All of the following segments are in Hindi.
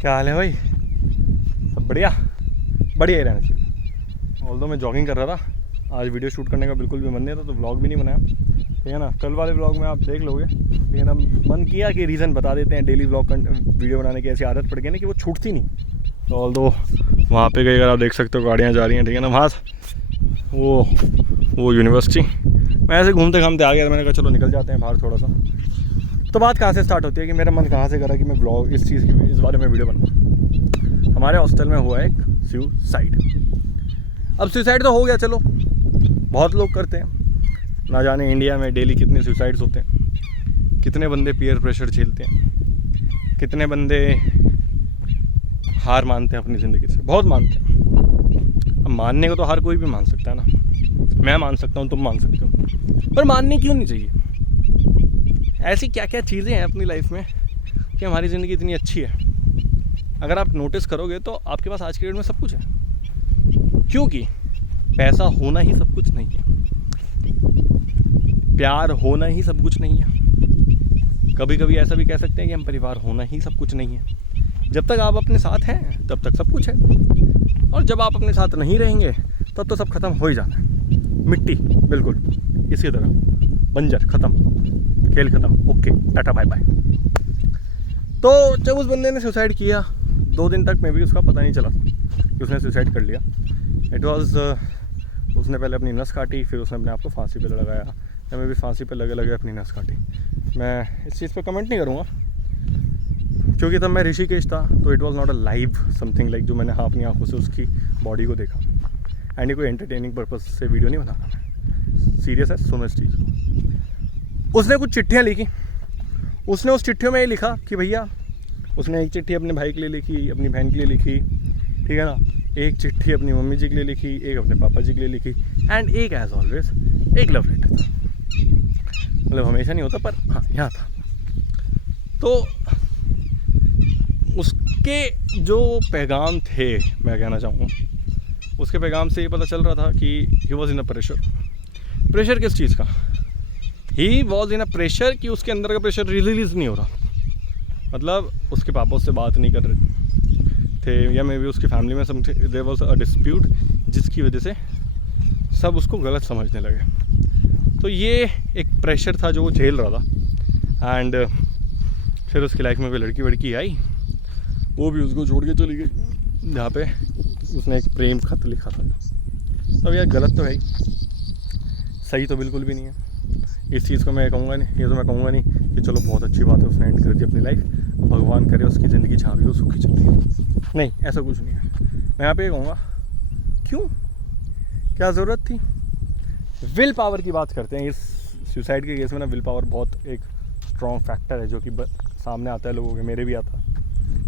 क्या हाल है भाई? सब बढ़िया बढ़िया ही रहना चाहिए। ऑल्दो मैं जॉगिंग कर रहा था, आज वीडियो शूट करने का बिल्कुल भी मन नहीं था तो व्लॉग भी नहीं बनाया, ठीक है ना। कल वाले व्लॉग में आप देख लोगे, लेकिन हम मन किया कि रीज़न बता देते हैं। डेली व्लॉग वीडियो बनाने की ऐसी आदत पड़ गई ना कि वो छूटती नहीं। तो ऑल्दो वहाँ पे गई, अगर आप देख सकते हो गाड़ियाँ जा रही हैं, ठीक है ना। वहाँ वो यूनिवर्सिटी, मैं ऐसे घूमते घामते आ गया, मैंने कहा चलो निकल जाते हैं बाहर थोड़ा सा। तो बात कहाँ से स्टार्ट होती है कि मेरा मन कहाँ से करा कि मैं ब्लॉग इस चीज़ की, इस बारे में वीडियो बनाऊँ। हमारे हॉस्टल में हुआ एक सुसाइड। अब सुसाइड तो हो गया, चलो बहुत लोग करते हैं, ना जाने इंडिया में डेली कितने सुसाइड्स होते हैं, कितने बंदे पीयर प्रेशर झेलते हैं, कितने बंदे हार मानते हैं अपनी ज़िंदगी से, बहुत मानते हैं। अब मानने को तो हर कोई भी मान सकता है ना, मैं मान सकता हूँ, तुम मान सकते हो, पर मानने क्यों नहीं चाहिए? ऐसी क्या क्या चीज़ें हैं अपनी लाइफ में कि हमारी ज़िंदगी इतनी अच्छी है। अगर आप नोटिस करोगे तो आपके पास आज के डेट में सब कुछ है, क्योंकि पैसा होना ही सब कुछ नहीं है, प्यार होना ही सब कुछ नहीं है। कभी कभी ऐसा भी कह सकते हैं कि हम परिवार होना ही सब कुछ नहीं है। जब तक आप अपने साथ हैं तब तक सब कुछ है, और जब आप अपने साथ नहीं रहेंगे तब तो सब खत्म हो ही जाना है। मिट्टी बिल्कुल इसी तरह, बंजर, ख़त्म, खेल ख़त्म, ओके टाटा बाय बाय। तो जब उस बंदे ने सुसाइड किया, 2 दिन तक में भी उसका पता नहीं चला कि उसने सुसाइड कर लिया। इट वाज उसने पहले अपनी नस काटी, फिर उसने अपने आप को फांसी पे लगाया, या मैं भी फांसी पे लगे लगे अपनी नस काटी। मैं इस चीज़ पे कमेंट नहीं करूँगा, क्योंकि तब मैं ऋषिकेश था, तो it was not a live something like जो मैंने अपनी आंखों से उसकी बॉडी को देखा। एंड ये कोई एंटरटेनिंग पर्पज़ से वीडियो नहीं बना रहा मैं, सीरियस है, सुनो इस चीज़ को। उसने कुछ चिट्ठियाँ लिखी, उसने उस चिट्ठियों में ये लिखा कि भैया, उसने एक चिट्ठी अपने भाई के लिए लिखी, अपनी बहन के लिए लिखी, ठीक है ना, एक चिट्ठी अपनी मम्मी जी के लिए लिखी, एक अपने पापा जी के लिए लिखी, एंड एक एज ऑलवेज एक लव लेटर था। मतलब हमेशा नहीं होता, पर हाँ यहाँ था। तो उसके जो पैगाम थे, मैं कहना चाहूँगा, उसके पैगाम से ये पता चल रहा था कि he was in a pressure किस चीज़ का? He was in a pressure कि उसके अंदर का प्रेशर रिलीज़ नहीं हो रहा। मतलब उसके पापा उससे बात नहीं कर रहे थे, या मे बी उसकी फैमिली में सब देयर वाज अ डिस्प्यूट, जिसकी वजह से सब उसको गलत समझने लगे। तो ये एक प्रेशर था जो वो झेल रहा था। एंड फिर उसकी लाइफ में कोई लड़की वड़की आई, वो भी उसको छोड़ के चली गई, जहाँ पे उसने एक प्रेम खत लिखा था। अब यार गलत तो है ही, सही तो बिल्कुल भी नहीं है। इस चीज़ को मैं कहूँगा नहीं, ये तो मैं कहूँगा नहीं कि चलो बहुत अच्छी बात है उसने एंड कर दी अपनी लाइफ, भगवान करे उसकी ज़िंदगी जहाँ भी हो सुखी चलती है। नहीं, ऐसा कुछ नहीं है। मैं यहाँ पे ये कहूँगा, क्यों, क्या ज़रूरत थी? विल पावर की बात करते हैं इस सुसाइड के केस में ना। विल पावर बहुत एक स्ट्रॉन्ग फैक्टर है जो कि सामने आता है लोगों के, मेरे भी आता।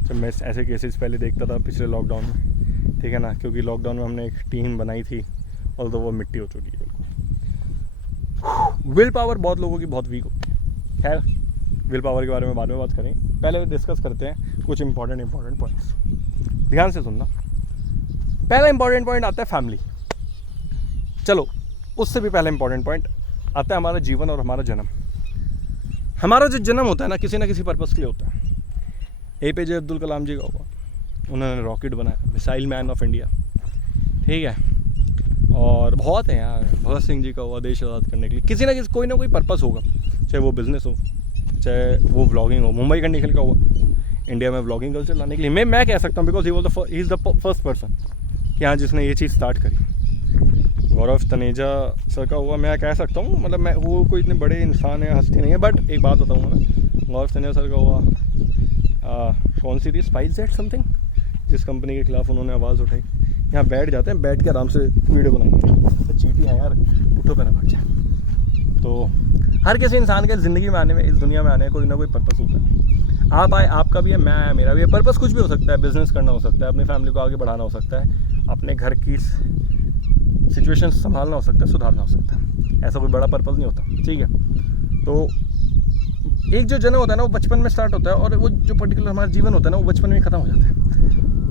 जब मैं ऐसे केसेस पहले देखता था पिछले लॉकडाउन में, ठीक है ना, क्योंकि लॉकडाउन में हमने एक टीम बनाई थी, और तो वो मिट्टी हो चुकी है। विल पावर बहुत लोगों की बहुत वीक होती है। खैर, विल पावर के बारे में बाद में बात करें, पहले डिस्कस करते हैं कुछ इंपॉर्टेंट पॉइंट्स। ध्यान से सुनना। पहला इंपॉर्टेंट पॉइंट आता है फैमिली। चलो, उससे भी पहला इंपॉर्टेंट पॉइंट आता है हमारा जीवन और हमारा जन्म। हमारा जो जन्म होता है ना किसी पर्पज़ के लिए होता है। APJ अब्दुल कलाम जी का हुआ, उन्होंने रॉकेट बनाया, मिसाइल मैन ऑफ इंडिया, ठीक है। और बहुत है यार, भगत सिंह जी का हुआ देश आज़ाद करने के लिए। किसी ना कोई ना कोई पर्पस होगा, चाहे वो बिज़नेस हो, चाहे वो व्लॉगिंग हो। मुंबई का निखिल का हुआ इंडिया में व्लॉगिंग कल्चर लाने के लिए। मैं कह सकता हूँ because he is the first person कि हाँ, जिसने ये चीज़ स्टार्ट करी। गौरव तनेजा सर का हुआ, मैं कह सकता हूँ, मतलब मैं वो कोई इतने बड़े इंसान है, हस्ती नहीं है, बट एक बात बताऊँगा मैं, गौरव तनेजा सर का हुआ। कौन सी थी, SpiceJet समथिंग, जिस कंपनी के खिलाफ उन्होंने आवाज़ उठाई। यहाँ बैठ जाते हैं, बैठ के आराम से वीडियो बनाएंगे। तो चीटी है यार, उठो पे ना बैठ जाए। तो हर किसी इंसान के ज़िंदगी में आने में, इस दुनिया में आने में कोई ना कोई पर्पस होता है। आप आए, आपका भी है, मैं आया, मेरा भी है। पर्पस कुछ भी हो सकता है, बिजनेस करना हो सकता है, अपनी फैमिली को आगे बढ़ाना हो सकता है, अपने घर की सिचुएशन संभालना हो सकता है, सुधारना हो सकता है। ऐसा कोई बड़ा पर्पस नहीं होता, ठीक है। तो एक जो जन्म होता है ना, वो बचपन में स्टार्ट होता है, और वो जो पर्टिकुलर हमारा जीवन होता है ना, वो बचपन में ही खत्म हो जाता है।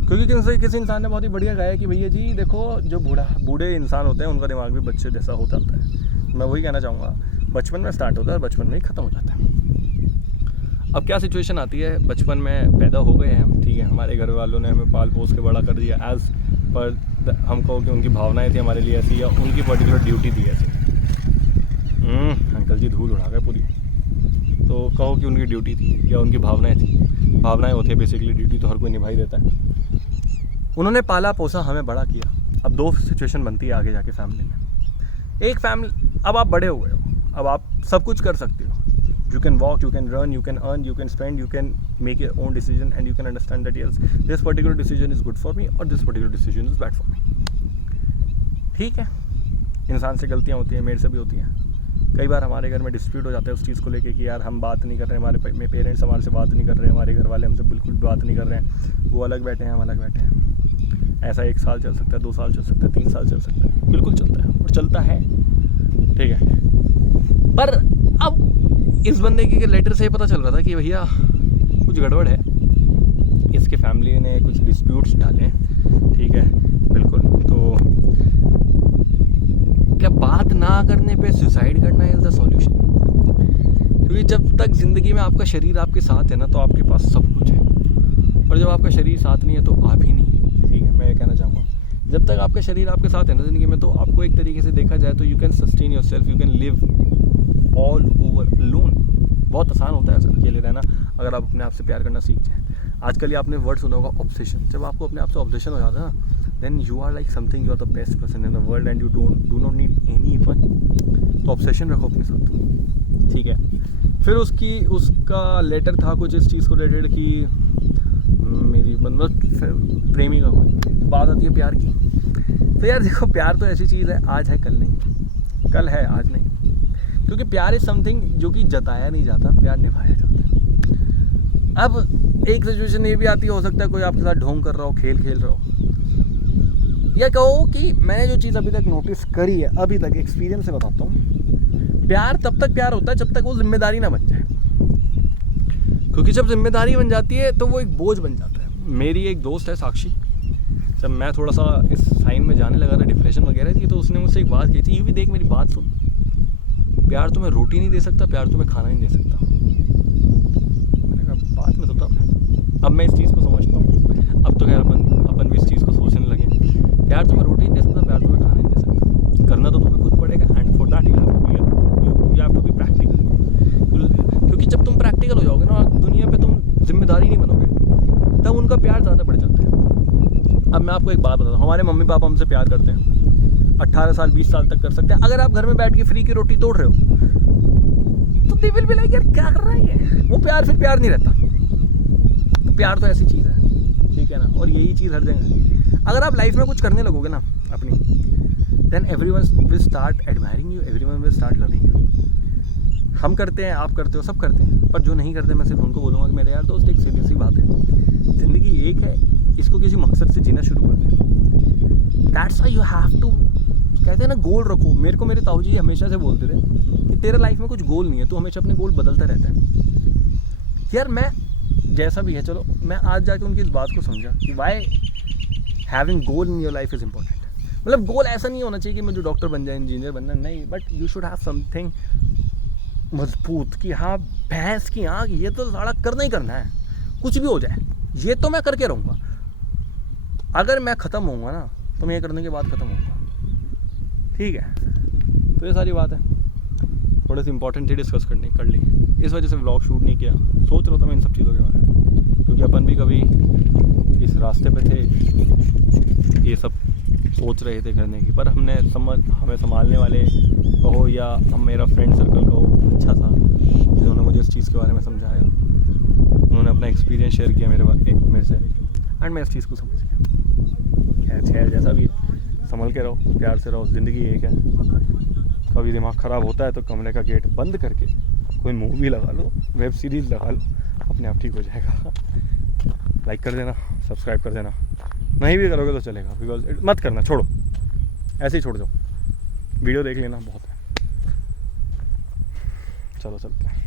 क्योंकि किसी इंसान ने बहुत ही बढ़िया कहा है कि भैया जी देखो, जो बूढ़े इंसान होते हैं उनका दिमाग भी बच्चे जैसा होता है। मैं वही कहना चाहूँगा, बचपन में स्टार्ट होता है और बचपन में ही ख़त्म हो जाता है। अब क्या सिचुएशन आती है, बचपन में पैदा हो गए हैं हम, ठीक है, हमारे घर वालों ने हमें पाल पोस के बड़ा कर दिया, एज़ पर हम कहो कि उनकी भावनाएं थी हमारे लिए ऐसी या उनकी पर्टिकुलर ड्यूटी थी ऐसी। अंकल जी धूल उड़ा गए पूरी। तो कहो कि उनकी ड्यूटी थी या उनकी भावनाएं थी, भावनाएं होती है बेसिकली, ड्यूटी तो हर कोई निभा ही देता है। उन्होंने पाला पोसा, हमें बड़ा किया। अब दो सिचुएशन बनती है आगे जाके फैमिली में। एक फैमिली, अब आप बड़े हो गए हो, अब आप सब कुछ कर सकते हो, you can walk, you can run, you can earn, you can spend, you can make your own decision and you can understand that yes, this particular decision is good for me or this particular decision is bad for me। ठीक है, इंसान से गलतियाँ होती हैं, मेरे से भी होती हैं। कई बार हमारे घर में डिस्प्यूट हो जाता है उस चीज़ को लेके कि यार हम बात नहीं कर रहे हैं, हमारे पेरेंट्स हमारे से बात नहीं कर रहे हैं, हमारे घर वाले हमसे बिल्कुल बात नहीं कर रहे हैं, वो अलग बैठे हैं, हम अलग बैठे हैं। ऐसा 1 साल चल सकता है, 2 साल चल सकता है, 3 साल चल सकता है, बिल्कुल चलता है और चलता है, ठीक है। पर अब इस बंदे के लेटर से पता चल रहा था कि भैया कुछ गड़बड़ है, इसके फैमिली ने कुछ डिस्प्यूट्स डाले, ठीक है, बिल्कुल। तो क्या बात ना करने पे सुसाइड करना इज़ द सॉल्यूशन? क्योंकि जब तक ज़िंदगी में आपका शरीर आपके साथ है ना, तो आपके पास सब कुछ है, और जब आपका शरीर साथ नहीं है तो आप ही नहीं, ठीक है। मैं ये कहना चाहूँगा, जब तक आपका शरीर आपके साथ है ना ज़िंदगी में, तो आपको एक तरीके से देखा जाए तो you can sustain your self, you can live all over alone. बहुत आसान होता है ऐसा अकेले रहना, अगर आप अपने आप से प्यार करना सीख जाएं। आजकल ही आपने वर्ड सुना होगा ऑब्सेशन। जब आपको अपने आप से ऑब्सेशन हो जाता है ना, then you are like something, you are the best person in the world and you do not need anyone. तो ऑब्सेशन रखो अपने साथ, ठीक है। फिर उसका लेटर था कुछ इस चीज़ को रिलेटेड कि मेरी मतलब प्रेमी का कोई, तो बात आती है प्यार की। तो यार देखो, प्यार तो ऐसी चीज़ है, आज है कल नहीं, कल है आज नहीं। क्योंकि प्यार इज समथिंग जो कि जताया नहीं जाता, प्यार निभाया जाता है। अब एक सिचुएशन ये भी आती है, हो सकता है कोई आपके साथ ढोंग कर रहा हो, खेल खेल रहा हो, या कहो कि मैंने जो चीज़ अभी तक नोटिस करी है, अभी तक एक्सपीरियंस से बताता हूँ, प्यार तब तक प्यार होता है जब तक वो जिम्मेदारी ना बन जाए। क्योंकि जब जिम्मेदारी बन जाती है तो वो एक बोझ बन जाता है। मेरी एक दोस्त है साक्षी, जब मैं थोड़ा सा इस साइन में जाने लगा था, डिप्रेशन वगैरह की, तो उसने मुझसे एक बात कही थी, ये भी देख मेरी बात सुन, प्यार तुम्हें रोटी नहीं दे सकता, प्यार तुम्हें खाना नहीं दे सकता। मैंने कहा बात में तो तब, अब मैं इस चीज़ को समझता हूँ। अब तो खैर अपन भी इस चीज़ को सोचने लगे। प्यार तुम्हें रोटी नहीं दे सकता, प्यार तुम्हें खाना नहीं दे सकता, करना तो तुम्हें खुद पड़ेगा। And for that you have to be practical. क्योंकि जब तुम प्रैक्टिकल हो जाओगे ना, दुनिया पे तुम जिम्मेदारी नहीं बनोगे, तब उनका प्यार ज़्यादा बढ़ जाता है। अब मैं आपको एक बात बताता हूँ, हमारे मम्मी पापा हमसे प्यार करते हैं, 18 साल 20 साल तक कर सकते हैं। अगर आप घर में बैठ के फ्री की रोटी तोड़ रहे हो तो दे विल बी लाइक यार क्या कर रहा है ये, वो प्यार फिर प्यार नहीं रहता। तो प्यार तो ऐसी चीज़ है, ठीक है ना, और यही चीज़ हर जगह है। अगर आप लाइफ में कुछ करने लगोगे ना अपनी, then everyone will start admiring you, everyone will start loving you. हम करते हैं, आप करते हो, सब करते हैं, पर जो नहीं करते मैं सिर्फ उनको बोलूँगा कि मेरे यार दोस्त, एक सीधी सी बात है, ज़िंदगी एक है, इसको किसी मकसद से जीना शुरू कर दें। That's why you have to, कहते हैं ना, गोल रखो। मेरे को मेरे ताऊ जी हमेशा से बोलते थे कि तेरा लाइफ में कुछ गोल नहीं है, तू हमेशा अपने गोल बदलता रहता है। यार मैं जैसा भी है, चलो मैं आज जाके उनकी इस बात को समझा कि why having goal in your life is important. मतलब गोल ऐसा नहीं होना चाहिए कि मुझे डॉक्टर बन जाए, इंजीनियर बनना, नहीं, but you should have something मजबूत कि हाँ भैंस की आँख, ये तो सारा करना ही करना है, कुछ भी हो जाए ये तो मैं करके रहूँगा। अगर मैं ख़त्म होऊंगा ना, तो मैं ये करने के बाद ख़त्म होऊंगा, ठीक है। तो ये सारी बात है, थोड़ी सी इंपॉर्टेंट थी, डिस्कस कर ली। इस वजह से व्लॉग शूट नहीं किया, सोच रहा था मैं इन सब चीज़ों के बारे में, क्योंकि अपन भी कभी इस रास्ते पे थे, ये सब सोच रहे थे करने की, पर हमें संभालने वाले कहो या हम मेरा फ्रेंड सर्कल कहो अच्छा था, जिन्होंने मुझे इस चीज़ के बारे में समझाया, उन्होंने अपना एक्सपीरियंस शेयर किया मेरे से, एंड मैं इस चीज़ को समझ गया। खैर जैसा भी संभल के रहो, प्यार से रहो, ज़िंदगी एक है। कभी दिमाग ख़राब होता है तो कमरे का गेट बंद करके कोई मूवी लगा लो, वेब सीरीज़ लगा लो, अपने आप ठीक हो जाएगा। लाइक कर देना, सब्सक्राइब कर देना, नहीं भी करोगे तो चलेगा, बिकॉज मत करना, छोड़ो, ऐसे ही छोड़ दो, वीडियो देख लेना बहुत है। चलो चलते हैं।